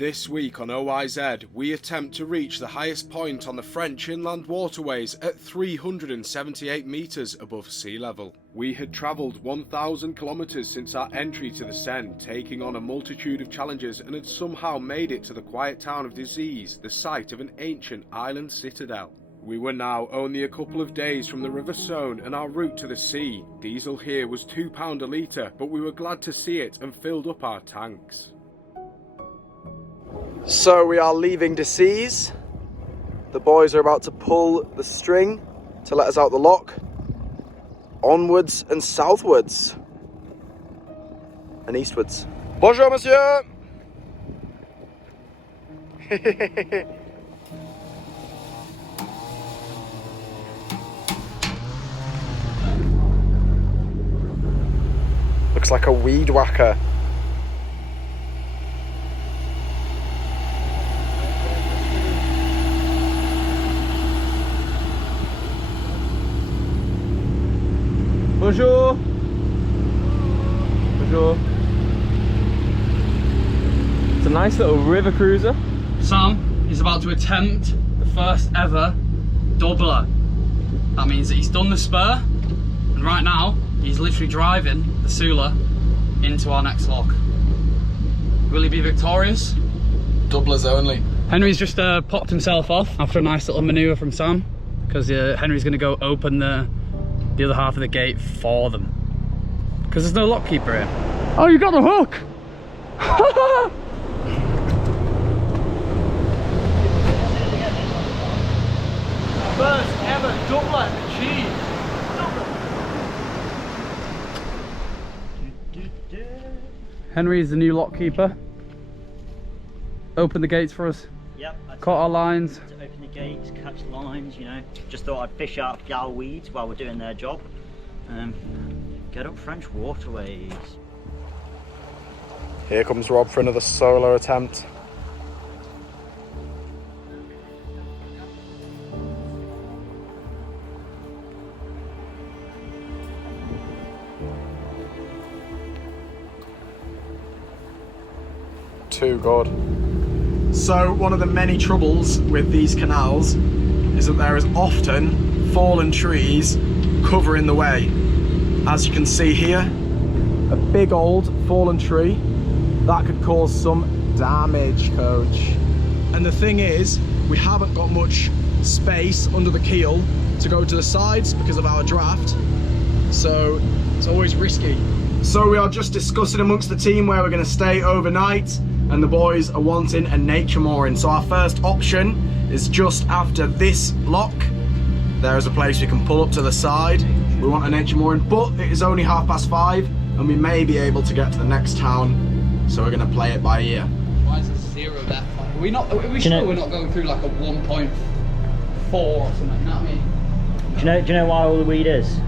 This week on OIZ, we attempt to reach the highest point on the French Inland Waterways at 378 metres above sea level. We had travelled 1,000 kilometres since our entry to the Seine, taking on a multitude of challenges, and had somehow made it to the quiet town of Decize, the site of an ancient island citadel. We were now only a couple of days from the River Saône and our route to the sea. Diesel here was £2 a litre, but we were glad to see it and filled up our tanks. So we are leaving Decize. The boys are about to pull the string to let us out the lock. Onwards and southwards. And eastwards. Bonjour, monsieur! Looks like a weed whacker. Bonjour. Bonjour. It's a nice little river cruiser. Sam is about to attempt the first ever doubler. That means that he's done the spur, and right now he's literally driving the Sula into our next lock. Will he be victorious? Doublers only. Henry's just popped himself off after a nice little manoeuvre from Sam, because Henry's going to go open the other half of the gate for them, because there's no lock keeper here. Oh, you got the hook! First ever doubler achieved. Henry is the new lock keeper. Open the gates for us. Yep. Caught our lines. To open the gates, catch lines, you know. Just thought I'd fish out gal weeds while we're doing their job. Get up French waterways. Here comes Rob for another solo attempt. Too good. So one of the many troubles with these canals is that there is often fallen trees covering the way. As you can see here, a big old fallen tree that could cause some damage, coach. And the thing is, we haven't got much space under the keel to go to the sides because of our draft, so it's always risky. So we are just discussing amongst the team where we're going to stay overnight, and the boys are wanting a nature mooring. So our first option is just after this lock. There is a place we can pull up to the side. We want a nature mooring, but it is only 5:30 and we may be able to get to the next town, so we're going to play it by ear. Why is it 0 that far? Are we sure we're not going through like a 1.4 or something, you know what I mean? Do you know why all the weed is?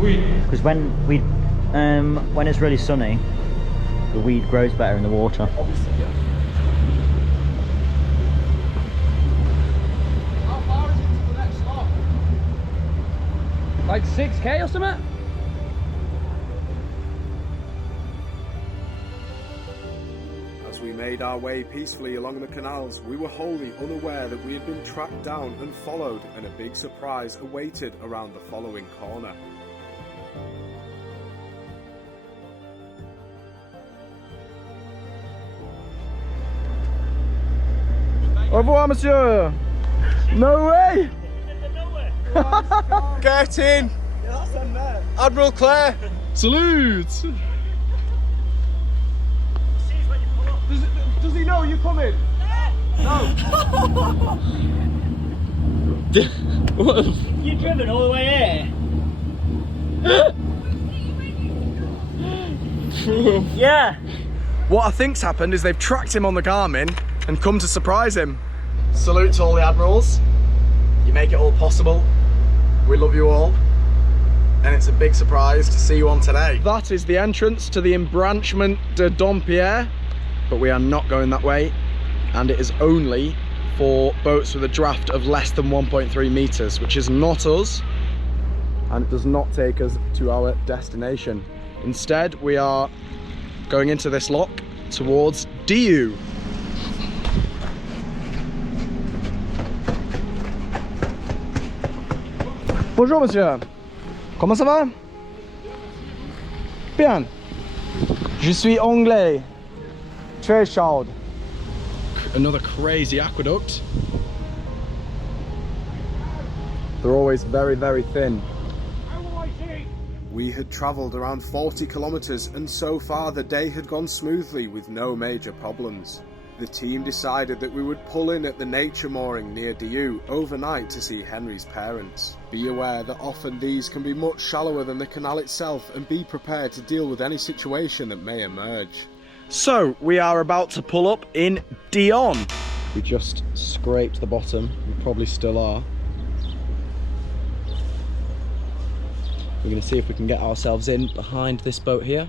Weed? Because when it's really sunny, the weed grows better in the water. Obviously, yeah. How far is it to the next lock? Like 6k or something? As we made our way peacefully along the canals, we were wholly unaware that we had been tracked down and followed, and a big surprise awaited around the following corner. Au revoir, monsieur! No way! Get in! Admiral Clare! Salute! Does he know you're coming? No! What? You've driven all the way here? Yeah! What I think's happened is they've tracked him on the Garmin and come to surprise him. Salute to all the admirals. You make it all possible. We love you all. And it's a big surprise to see you on today. That is the entrance to the embranchement de Dompierre, but we are not going that way. And it is only for boats with a draft of less than 1.3 meters, which is not us. And it does not take us to our destination. Instead, we are going into this lock towards Diu. Bonjour monsieur. Comment ça va? Bien. Je suis anglais. Très chaud. Another crazy aqueduct. They're always very, very thin. We had travelled around 40 kilometres and so far the day had gone smoothly with no major problems. The team decided that we would pull in at the nature mooring near Digoin overnight to see Henry's parents. Be aware that often these can be much shallower than the canal itself and be prepared to deal with any situation that may emerge. So, we are about to pull up in Digoin. We just scraped the bottom, we probably still are. We're going to see if we can get ourselves in behind this boat here.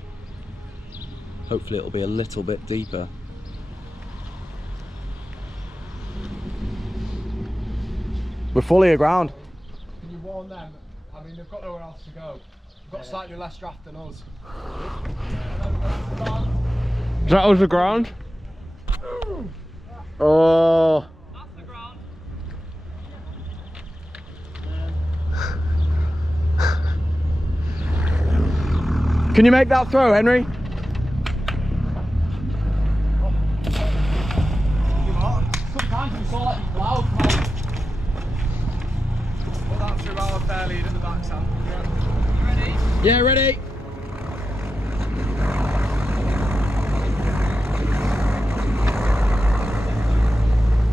Hopefully it'll be a little bit deeper. We're fully aground. Can you warn them? I mean, they've got nowhere else to go. They've got slightly less draft than us. Is that us aground? Oh. That's the ground. Can you make that throw, Henry? Sometimes we saw like these clouds. Put that through our fair lead at the back, Sam. Ready? Yeah, ready.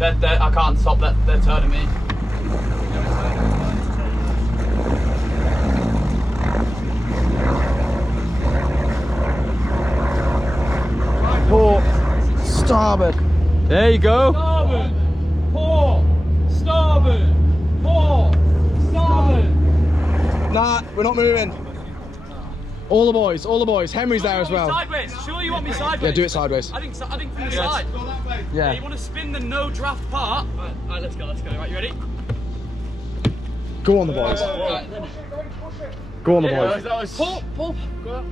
I can't stop that. They're turning me. Port, starboard. There you go. Starboard, port, starboard, port, starboard. Nah, we're not moving. All the boys. Henry's there as well. Sideways. Sure, you want me sideways? Yeah, do it sideways. I think from the side. Yeah. You want to spin the no draft part? Right, let's go. Right, you ready? Go on the boys. Go on the boys. Pull. Go.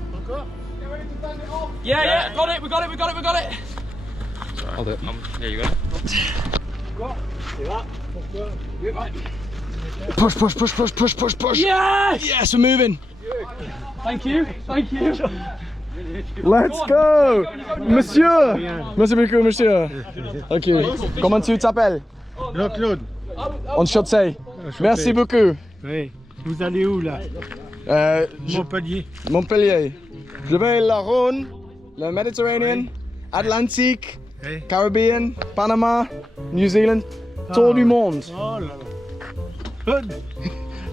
Yeah, got it. We got it. I'll do it. Yeah, you got it. Push. Yes! Yes, we're moving. Thank you. Let's go. Monsieur. Merci beaucoup, monsieur. Thank you. Comment tu t'appelles? Claude. Enchanté. Merci beaucoup. Oui. Vous allez où là? Montpellier. Montpellier. Je vais la Rhône, le Méditerranéen, Atlantique, Oui. Caribbean, Panama, New Zealand. Tour du monde. Oh là là.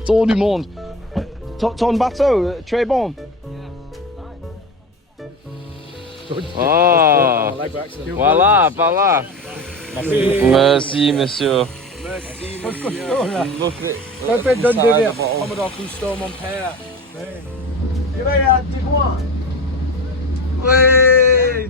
Tour du monde. Ton bateau, très bon. Oh, voilà. Merci, monsieur. Faites donne des verres. Commodore Cousteau, mon père. Je vais à Digoin. Ouais.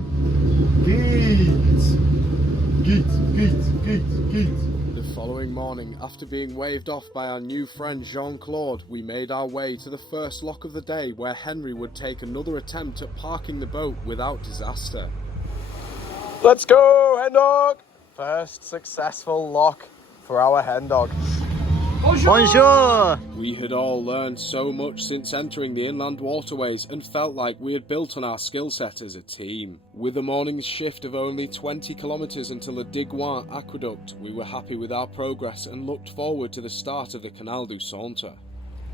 The following morning, after being waved off by our new friend Jean-Claude, we made our way to the first lock of the day where Henry would take another attempt at parking the boat without disaster. Let's go, hen dog. First successful lock for our hen dog. Bonjour! We had all learned so much since entering the inland waterways and felt like we had built on our skill set as a team. With a morning's shift of only 20 kilometres until the Digoin aqueduct, we were happy with our progress and looked forward to the start of the Canal du Centre.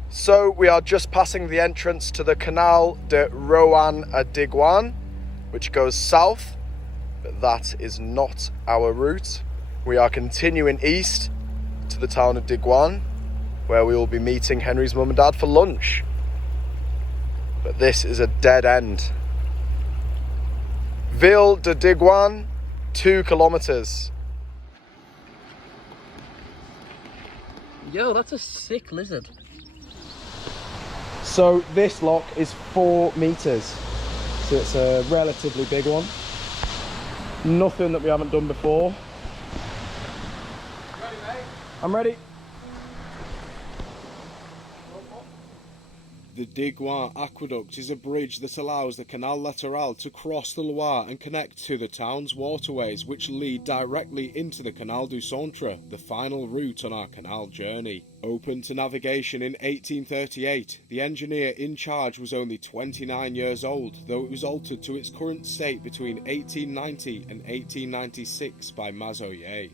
So we are just passing the entrance to the Canal de Roanne à Digoin, which goes south, but that is not our route. We are continuing east to the town of Digoin, where we will be meeting Henry's mum and dad for lunch. But this is a dead end. Ville de Digoin, 2 kilometres. Yo, that's a sick lizard. So this lock is 4 metres, so it's a relatively big one. Nothing that we haven't done before. Ready, mate? I'm ready. The Digoin aqueduct is a bridge that allows the Canal Lateral to cross the Loire and connect to the town's waterways, which lead directly into the Canal du Centre, the final route on our canal journey. Open to navigation in 1838, the engineer in charge was only 29 years old, though it was altered to its current state between 1890 and 1896 by Mazoyer.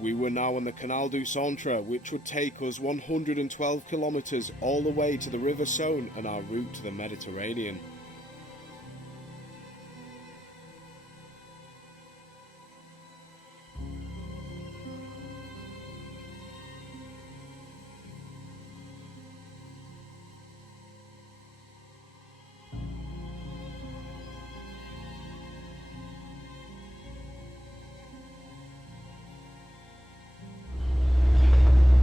We were now on the Canal du Centre, which would take us 112 kilometres all the way to the River Saône and our route to the Mediterranean.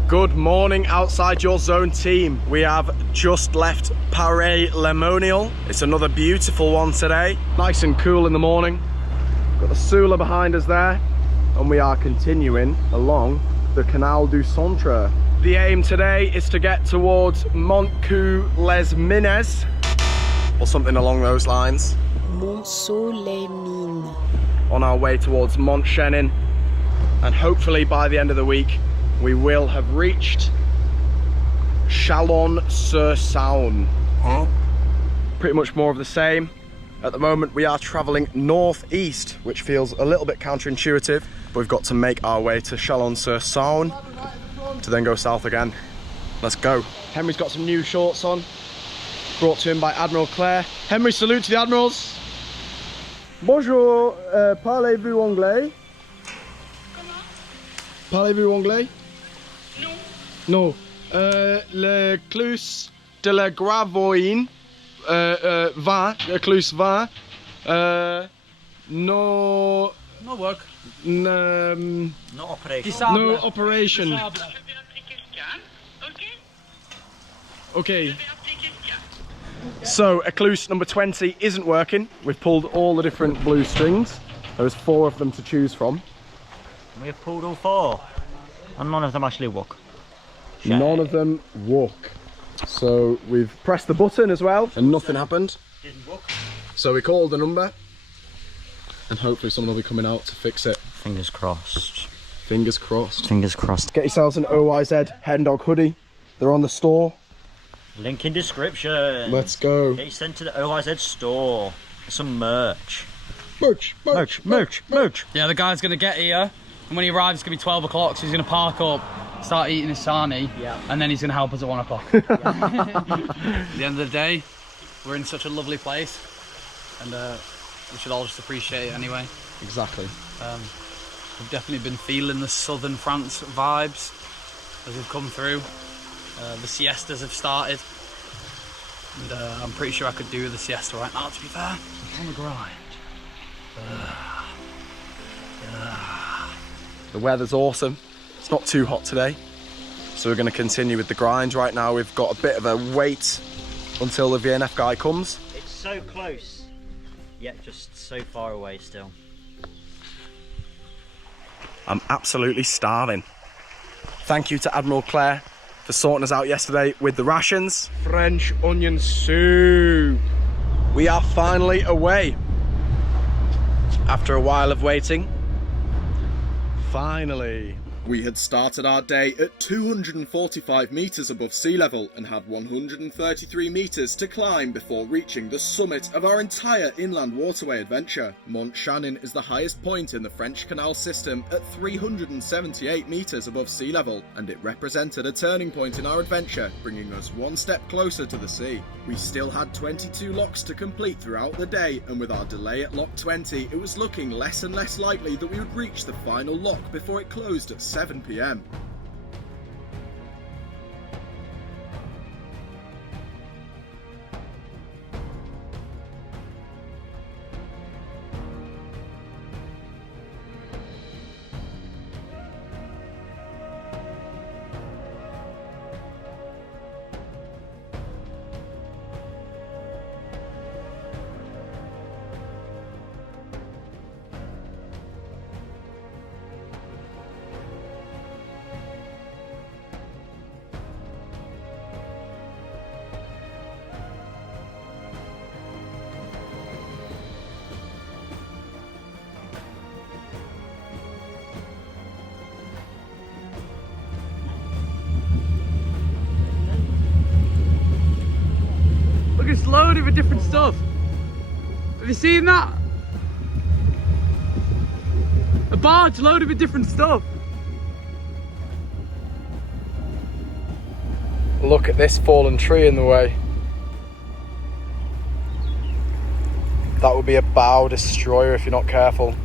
Good morning, Outside Your Zone team. We have just left Paris-Lemonial. It's another beautiful one today. Nice and cool in the morning. Got the Sula behind us there. And we are continuing along the Canal du Centre. The aim today is to get towards Montchanin, or something along those lines. Montchanin. On our way towards Montchanin. And hopefully by the end of the week, we will have reached Chalon-sur-Saône. Pretty much more of the same. At the moment we are travelling northeast, which feels a little bit counterintuitive, but we've got to make our way to Chalon-sur-Saône to then go south again. Let's go. Henry's got some new shorts on, brought to him by Admiral Claire. Henry, salute to the Admirals. Bonjour, parlez-vous anglais? Parlez-vous anglais? Non. Le clus de la Gravoine, 20, le clus 20, no work. No operation. No operation. Okay. So, Ecluse number 20 isn't working. We've pulled all the different blue strings. There's 4 of them to choose from. We have pulled all 4, and none of them actually work. None of them work. So we've pressed the button as well, and nothing happened. Didn't work. So we called the number, and hopefully someone will be coming out to fix it. Fingers crossed. Fingers crossed. Fingers crossed. Get yourselves an OYZ Hen Dog hoodie. They're on the store. Link in description. Let's go. Get you sent to the OYZ store. Some merch. Merch. Yeah, the guy's gonna get here, and when he arrives, it's gonna be 12 o'clock, so he's gonna park up, start eating his sarnie, and then he's gonna help us at 1 o'clock. At the end of the day, we're in such a lovely place, and we should all just appreciate it anyway. Exactly. We've definitely been feeling the southern France vibes as we've come through. The siestas have started, and I'm pretty sure I could do the siesta right now, to be fair. On the grind. The weather's awesome. It's not too hot today, so we're going to continue with the grind. Right now we've got a bit of a wait until the VNF guy comes. It's so close, yet just so far away still. I'm absolutely starving. Thank you to Admiral Claire for sorting us out yesterday with the rations. French onion soup. We are finally away. After a while of waiting. Finally. We had started our day at 245 metres above sea level and had 133 metres to climb before reaching the summit of our entire inland waterway adventure. Montchanin is the highest point in the French canal system at 378 metres above sea level, and it represented a turning point in our adventure, bringing us one step closer to the sea. We still had 22 locks to complete throughout the day, and with our delay at lock 20, it was looking less and less likely that we would reach the final lock before it closed at 7 p.m. Look, it's loaded with different stuff. Have you seen that? A barge loaded with different stuff. Look at this fallen tree in the way. That would be a bow destroyer if you're not careful.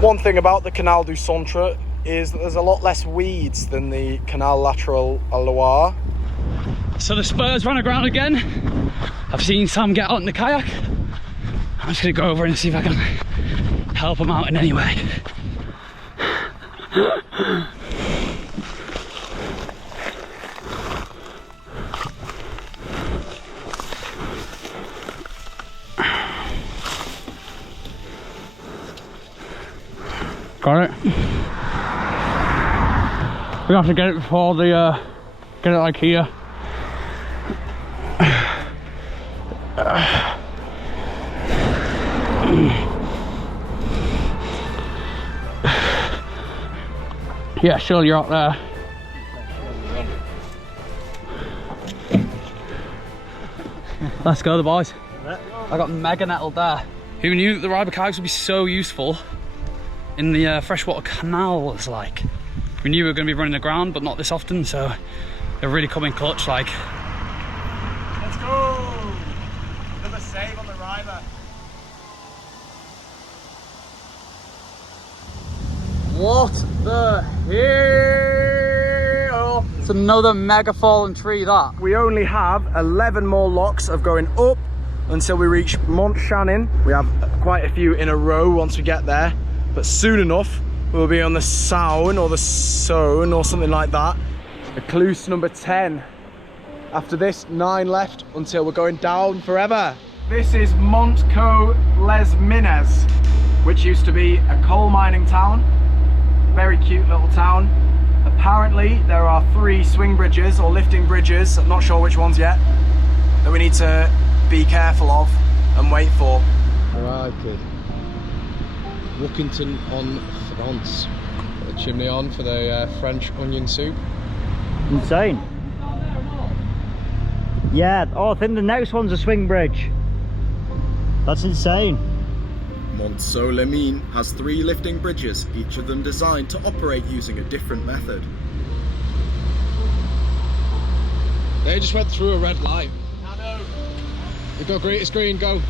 One thing about the Canal du Centre is that there's a lot less weeds than the Canal lateral à Loire. So the spurs ran aground again. I've seen Sam get out in the kayak. I'm just gonna go over and see if I can help him out in any way. Got it. We have to get it before the get it like here. Yeah, sure, you're out there. Let's go, the boys. I got mega nettled there. Who knew that the Ryber kayaks would be so useful in the freshwater canals? Like, we knew we were going to be running aground, but not this often, so they're really coming clutch. Like, Let's go! Another save on the Ryber. what the hell? It's another mega fallen tree, that. We only have 11 more locks of going up until we reach Montchanin. We have quite a few in a row once we get there, but soon enough we'll be on the Saône or the Saône or something like that. Ecluse number 10. After this, 9 left until we're going down forever. This is Montco-les-Mines, which used to be a coal mining town. Very cute little town. Apparently there are 3 swing bridges or lifting bridges, I'm not sure which ones yet, that we need to be careful of and wait for. Righty. Wookington on France. Got the chimney on for the French onion soup. Insane. Yeah, oh, I think the next one's a swing bridge. That's insane. Montceau-les-Mines has 3 lifting bridges, each of them designed to operate using a different method. They just went through a red light. I know. You go green, it's green, go.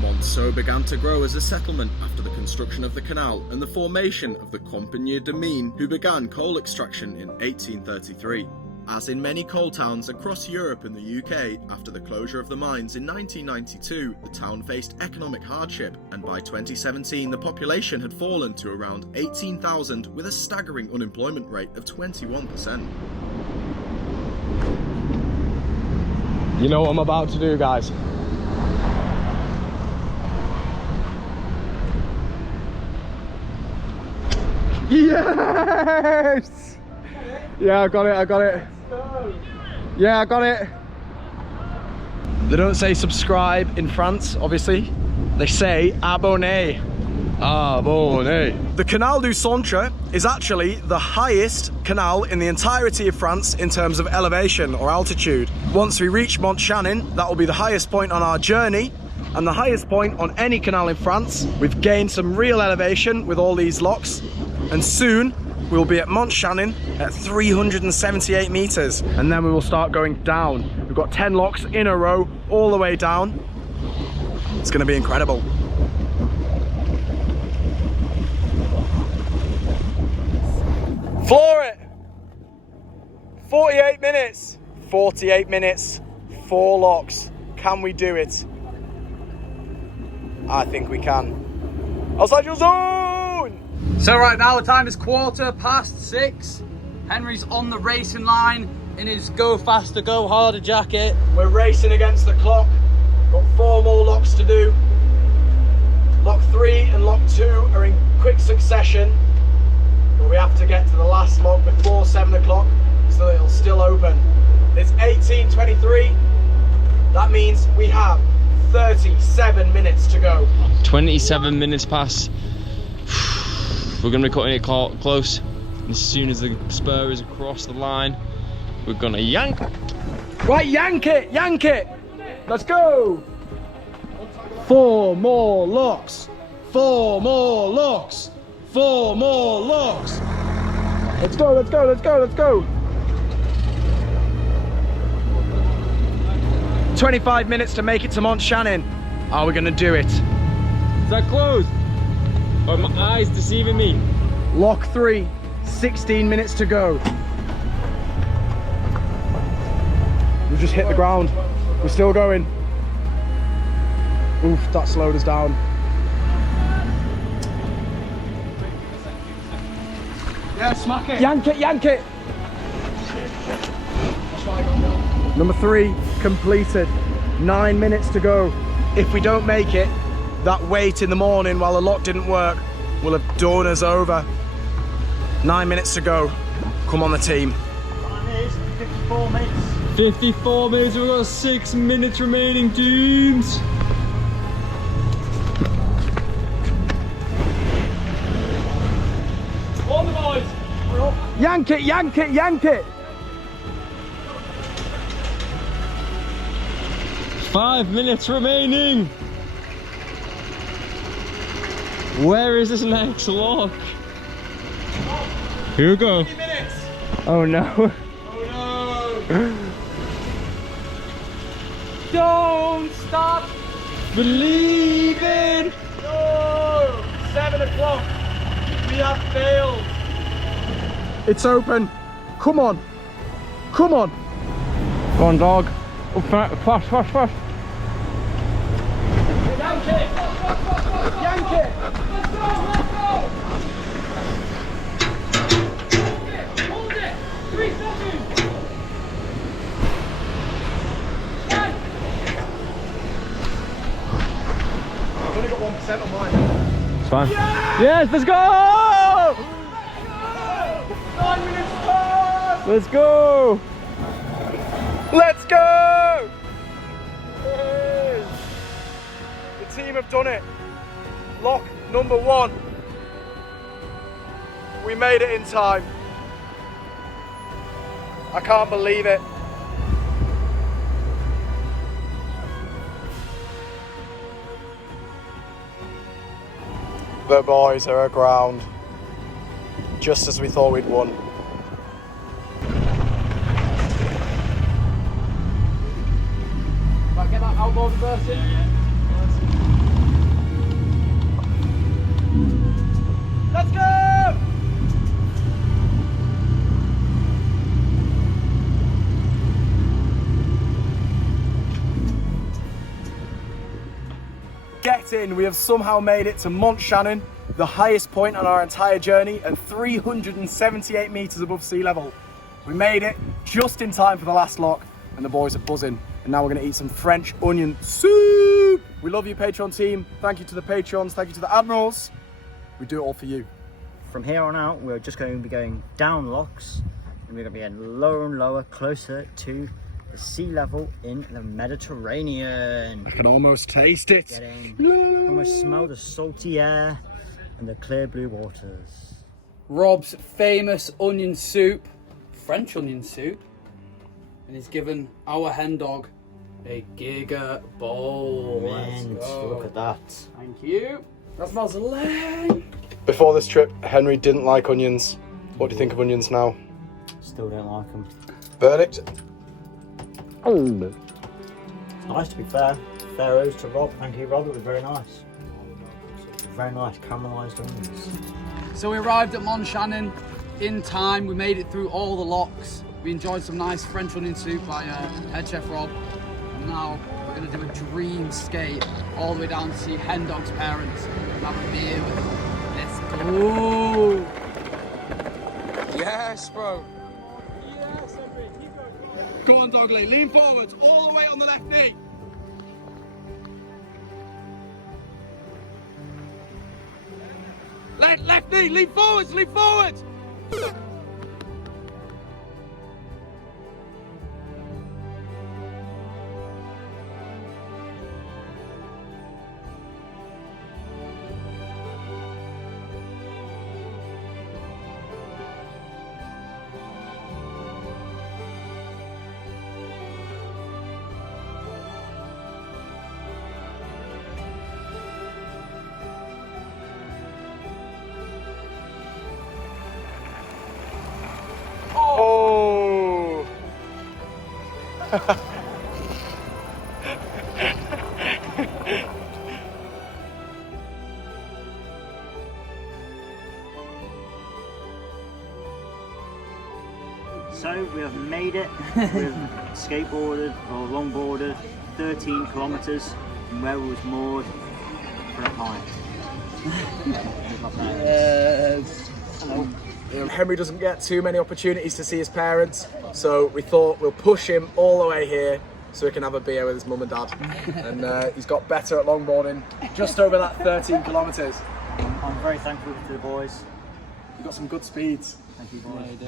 Montceau began to grow as a settlement after the construction of the canal and the formation of the Compagnie de Mines, who began coal extraction in 1833. As in many coal towns across Europe and the UK, after the closure of the mines in 1992, the town faced economic hardship, and by 2017 the population had fallen to around 18,000 with a staggering unemployment rate of 21%. You know what I'm about to do, guys? Yes! Yeah, I got it, I got it. Yeah, I got it. They don't say subscribe in France, obviously. They say abonné. Abonné. The Canal du Centre is actually the highest canal in the entirety of France in terms of elevation or altitude. Once we reach Montchanin, that will be the highest point on our journey and the highest point on any canal in France. We've gained some real elevation with all these locks, and soon we'll be at Montchanin at 378 meters, and then we will start going down. We've got 10 locks in a row all the way down. It's going to be incredible. Floor it! 48 minutes. 48 minutes, 4 locks. Can we do it? I think we can. Outside your zone! So right now the time is 6:15. Henry's on the racing line in his go faster, go harder jacket. We're racing against the clock. Got 4 more locks to do. Lock 3 and lock 2 are in quick succession, but we have to get to the last lock before 7 o'clock, so it'll still open. It's 18:23. That means we have 37 minutes to go. 27 minutes past. We're going to be cutting it close. As soon as the spur is across the line, we're going to yank. Right, yank it, yank it. Let's go. 4 more locks. 4 more locks. 4 more locks. Let's go, let's go, let's go, let's go. 25 minutes to make it to Montchanin. Are we gonna do it? Is that close? Are my eyes deceiving me? Lock 3, 16 minutes to go. We've just hit the ground. We're still going. Oof, that slowed us down. Yeah, smack it. Yank it, yank it. Number 3 completed. 9 minutes to go. If we don't make it, that wait in the morning while the lock didn't work will have done us over. 9 minutes to go. Come on, the team. Time is 54 minutes. 54 minutes, we've got 6 minutes remaining, teams. On the boys. Yank it, yank it, yank it. 5 minutes remaining. Where is this next lock? Here we go. 20 minutes. Oh no. Oh no. Don't stop Believing. No! 7 o'clock. We have failed. It's open. Come on. Come on. Go on, dog. Oh, fast, fast, fast. Yank it. Yank it. Let's go, let's go. Hold it. 3 seconds. I've only got 1% on mine. It's fine. Yes, let's go! 9 minutes past. Let's go! Let's go! Hey. The team have done it. Lock number 1. We made it in time. I can't believe it. The boys are aground, just as we thought we'd won. Right, get that outboard first in. Let's go! Get in, we have somehow made it to Montchanin, the highest point on our entire journey at 378 meters above sea level. We made it just in time for the last lock and the boys are buzzing. And now we're gonna eat some French onion soup. We love you, Patreon team. Thank you to the Patreons, thank you to the Admirals. We do it all for you. From here on out, we're just going to be going down locks, and we're going to be getting lower and lower, closer to the sea level in the Mediterranean. I can almost taste it. Almost smell the salty air and the clear blue waters. Rob's famous onion soup, French onion soup, and he's given our hen dog a giga bowl. Mint, look at that. Thank you. That smells delicious. Before this trip, Henry didn't like onions. What do you think of onions now? Still don't like them. Verdict? It's nice, to be fair. Fair owes to Rob. Thank you, Rob. It was very nice. Very nice caramelised onions. So we arrived at Montchanin in time. We made it through all the locks. We enjoyed some nice French onion soup by head chef Rob. And now we're going to do a dreamscape all the way down to see hen dog's parents and have a beer with them. Let's go! Yes, bro. Go on, Dogley, lean forwards, all the way on the left knee. Left knee, lean forwards, lean forwards. Oh! So we have made it. We've skateboarded or longboarded 13 kilometres from where we was moored for a pint. Yes. Henry doesn't get too many opportunities to see his parents, so we thought we'll push him all the way here so he can have a beer with his mum and dad. And he's got better at longboarding, just over that 13 kilometres. I'm very thankful to the boys. You've got some good speeds. Thank you, boys.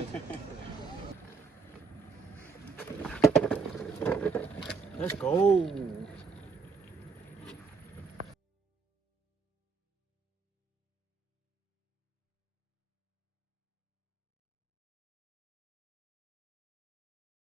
Let's go.